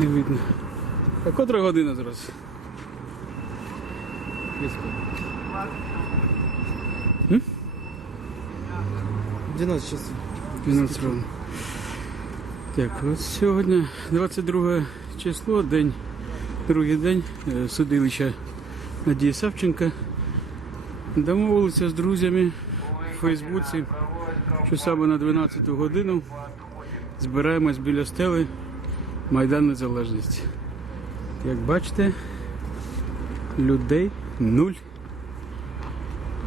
Не видно. А котра година зараз? 12 часов. 12 ровно. Так, от сьогодні 22 число, день, другий день е, судилища Надії Савченка. Домовилися з друзями в Фейсбуці, що саме на 12 годину збираємось біля стели Майдан Незалежності. Як бачите, людей нуль.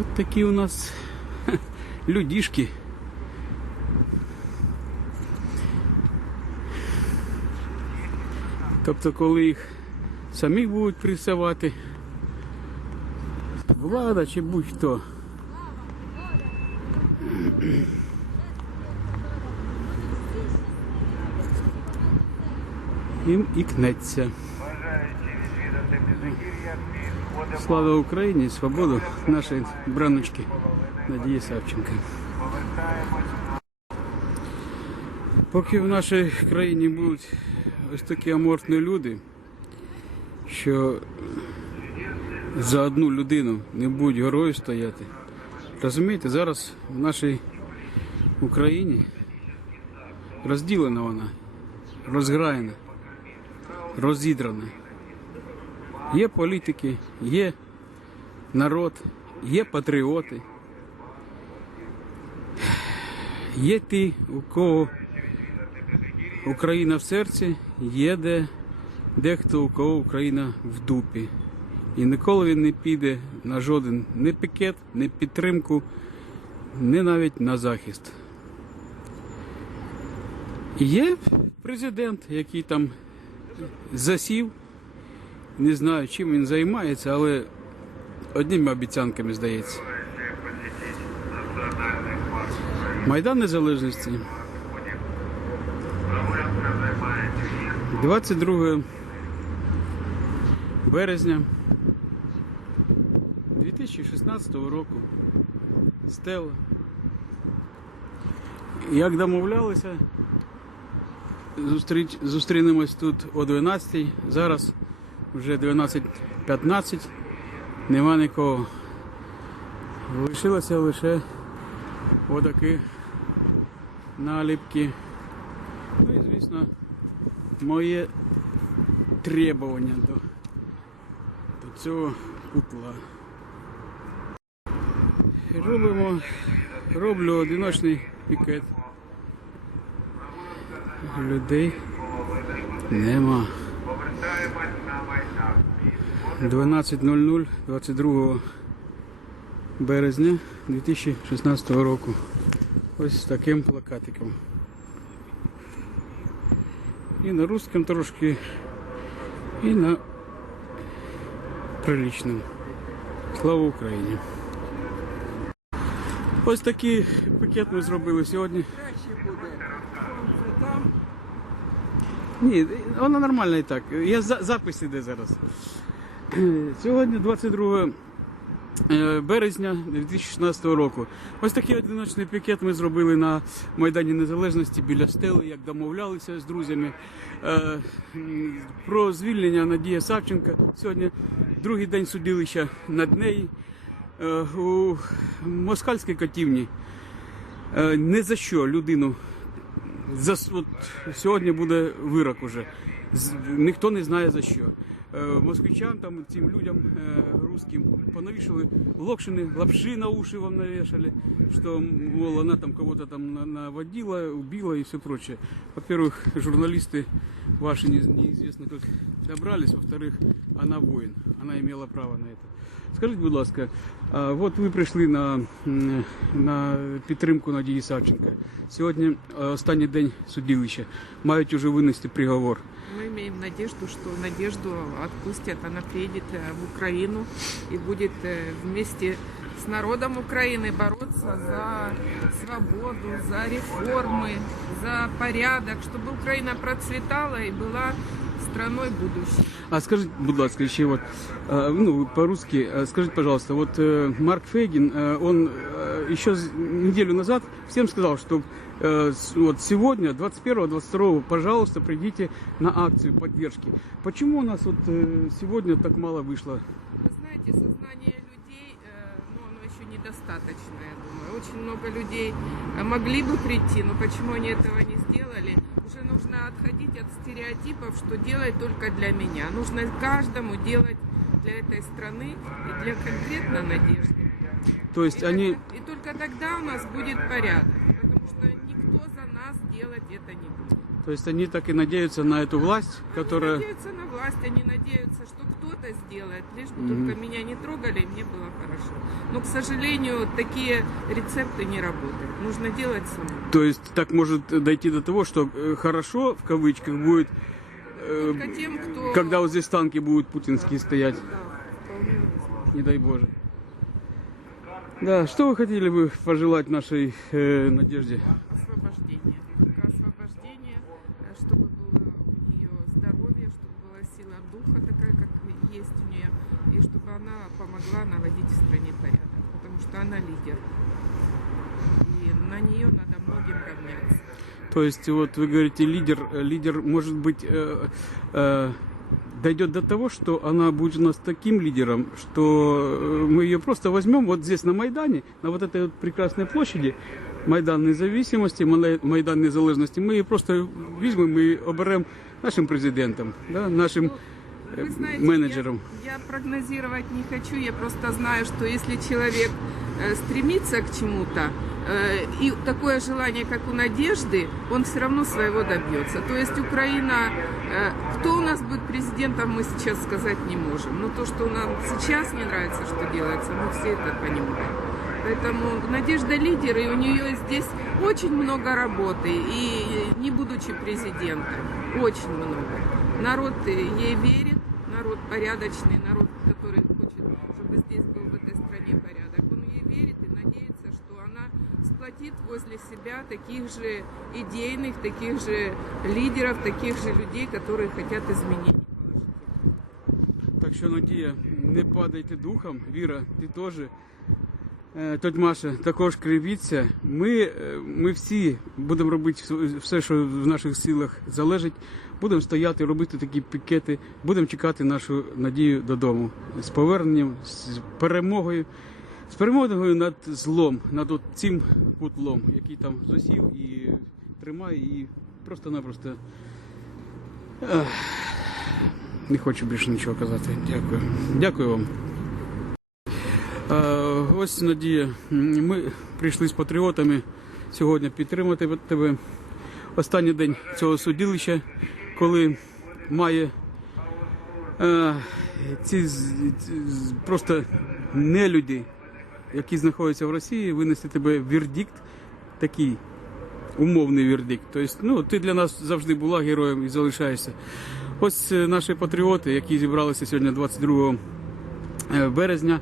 От такі у нас людішки. Тобто, коли їх самих будуть присувати, влада чи будь-хто. Їм і кнеться. Слава Україні, свободу нашої браночки Надії Савченко. Поки в нашій країні будуть ось такі аморфні люди, що за одну людину не будуть герої стояти. Розумієте, зараз в нашій Україні розділена вона, розграяна, розідрана. Є політики, є народ, є патріоти, є ті, у кого Україна в серці, є де дехто, у кого Україна в дупі. І ніколи він не піде на жоден не пікет, не підтримку, не навіть на захист. Є президент, який там засів, не знаю, чим він займається, але одніми обіцянками здається. Майдан Незалежності. 22 березня 2016 року. Стела. Як домовлялися, зустріч, зустрінемось тут о 12 Зараз вже 12.15. Нема нікого. Лишилося лише отакі наліпки. Ну і звісно моє требування до, до цього путла. Робимо, роблю одиночний пікет. Людей нема. 12.00 22 березня 2016 року. Ось з таким плакатиком. І на русском трошки, і на приличному. Слава Україні! Ось такий пакет ми зробили сьогодні. Ні, воно нормально і так. Я за- запис іде зараз. Сьогодні 22 е, березня 2016 року. Ось такий одиночний пікет ми зробили на Майдані Незалежності біля стели, як домовлялися з друзями. Е, Про звільнення Надія Савченка. Сьогодні другий день судилища над нею Е, у москальській катівні. Не за що людину за, с- от, сьогодні буде вирок уже. З- Ніхто не знає за що. Е, москвичам, там, цим людям е, русским понавішали локшини, лапши на уши вам навешали, что, мол, она там кого-то там на- наводила, убила и все прочее. Во-первых, журналисты ваши не- неизвестно как добрались, во-вторых, она воин, она имела право на это. Скажіть, будь ласка, а от ви прийшли на, м, на підтримку Надії Савченка. Сьогодні е, останній день судилища. Мають уже винести приговор. Мы имеем надежду, что Надежду отпустят, она приедет э, в Украину и будет э, вместе с народом Украины бороться за свободу, за реформы, за порядок, чтобы Украина процветала и была страной будущего. А скажите, будь ласка, ще вот, э, ну, по-русски, э, скажите, пожалуйста, вот э, Марк Фейгин, он еще неделю назад всем сказал, что вот сегодня, 21-22, пожалуйста, придите на акцию поддержки. Почему у нас вот сегодня так мало вышло? Вы знаете, сознание людей, ну, оно еще недостаточно, я думаю. Очень много людей э, могли бы прийти, но почему они этого не сделали? Уже нужно отходить от стереотипов, что делать только для меня. Нужно каждому делать для этой страны и для конкретно надежды. То есть И, они, тогда- и только тогда у нас будет порядок, потому что никто за нас делать это не будет. То есть они так и надеются на эту власть, Они которая... надеются на власть, они надеются, что кто-то сделает, лишь бы Мгм. только меня не трогали, мне было хорошо. Но, к сожалению, такие рецепты не работают. Нужно делать самому. То есть так может дойти до того, что э, хорошо, в кавычках, будет, э, тем, кто... когда вот здесь танки будут путинские стоять. Да, вполне возможно. Не дай Боже. Да, что вы хотели бы пожелать нашей э, Надежде? Освобождение. Только освобождение, э, чтобы было у нее здоровье, чтобы была сила духа такая, как есть у нее, и чтобы она помогла наводить в стране порядок, потому что она лидер. И на нее надо многим равняться. То есть вот вы говорите лидер, э, лидер может быть э, э, дойдет до того, что она будет у нас таким лидером, что э, мы ее просто возьмем вот здесь на Майдане, на вот этой вот прекрасной площади, Майдан независимости, Мала- Майдан незалежності, ми її просто візьмемо і оберемо нашим президентом, да, нашим Ну, э, вы знаете, менеджером. Я, я прогнозировать не хочу, я просто знаю, что если человек э, стремится к чему-то, э, и такое желание, как у Надежды, он все равно своего добьется. То есть Украина, э, кто у нас будет президентом, мы сейчас сказать не можем. Но то, что нам сейчас не нравится, что делается, мы все это понимаем. Поэтому Надежда лидер, и у нее здесь очень много работы, и не будучи президентом, очень много. Народ э, ей верит, народ порядочный, народ, который хочет, чтобы здесь был в этой стране порядок. Он ей верит и надеется, что она сплотит возле себя таких же идейных, таких же лидеров, таких же людей, которые хотят изменений. Так що Надія, не падайте духом, Віра, ти теж. Е, Маша, також кривіться. Ми, е, ми всі будемо робити все, що в наших силах залежить. Будемо стояти, робити такі пікети, будемо чекати нашу надію додому з поверненням, з перемогою, з перемогою над злом, над цим кутлом, який там засів і тримає, і просто-напросто. не хочу більше нічого казати. Дякую. Дякую вам. Ось Надія. Ми прийшли з патріотами сьогодні підтримати тебе. Останній день цього судилища, коли має е, ці просто нелюди, які знаходяться в Росії, винести тебе вердикт такий. Умовний вердикт. Тобто, ну, ти для нас завжди була героєм і залишаєшся. Ось е, наші патріоти, які зібралися сьогодні 22 е, березня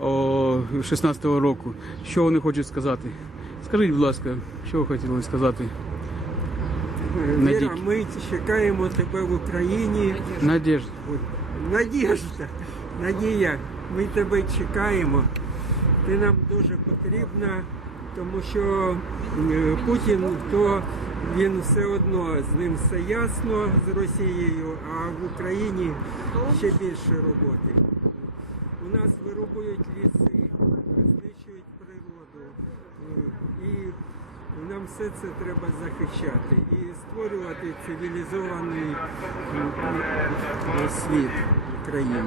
16-го року. Що вони хочуть сказати? Скажіть, будь ласка, що ви хотіли сказати? Віра, ми чекаємо тебе в Україні. Надіжда. Надіжда, Надія, ми тебе чекаємо. Ти нам дуже потрібна, тому що е, Путін, то він все одно з ним все ясно з Росією, а в Україні ще більше роботи. У нас вирубують ліси, знищують природу. е, І нам все це треба захищати і створювати цивілізований м, м, світ в країні.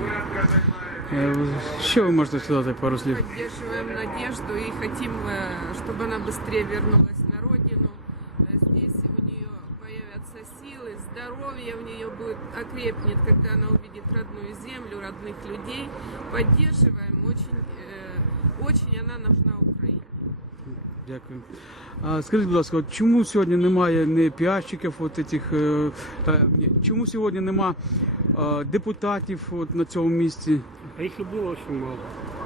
Е, Що ви можете сказати пару слів? Поддерживаем Надежду и хотим, э, чтобы она быстрее здоровье у нее будет окрепнет, когда она увидит родную землю, родных людей. Поддерживаем, очень, э, очень она нужна Украине. Дякую. А скажіть, будь ласка, от чому сьогодні немає не піарщиків, от этих, е, е, ні, чому сьогодні нема е, депутатів от на цьому місці? А их и было очень мало.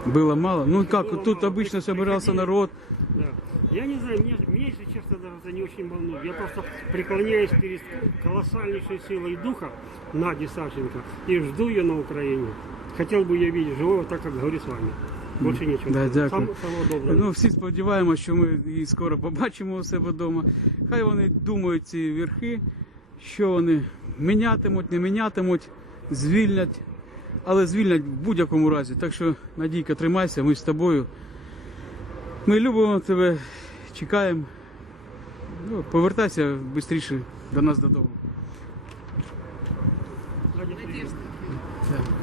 Было мало? Ну как, было тут мало. обычно При- собирался приходили. народ. Да. Я не знаю, меня, меня, если честно, даже это не очень волнует. Я просто преклоняюсь перед колоссальнейшей силой духа Нади Савченко и жду ее на Украине. Хотел бы ее видеть живого, так как говорю с вами. Больше нечего. Да, дякую. Сам, самого доброго. Ну, всі сподіваємося, що ми її скоро побачимо у себе вдома. Хай вони думають ці вірхи, що вони мінятимуть, не мінятимуть, звільнять, але звільнять в будь-якому разі. Так що, Надійка, тримайся, ми з тобою. Ми любимо тебе, чекаємо. Ну, повертайся швидше до нас додому. Так.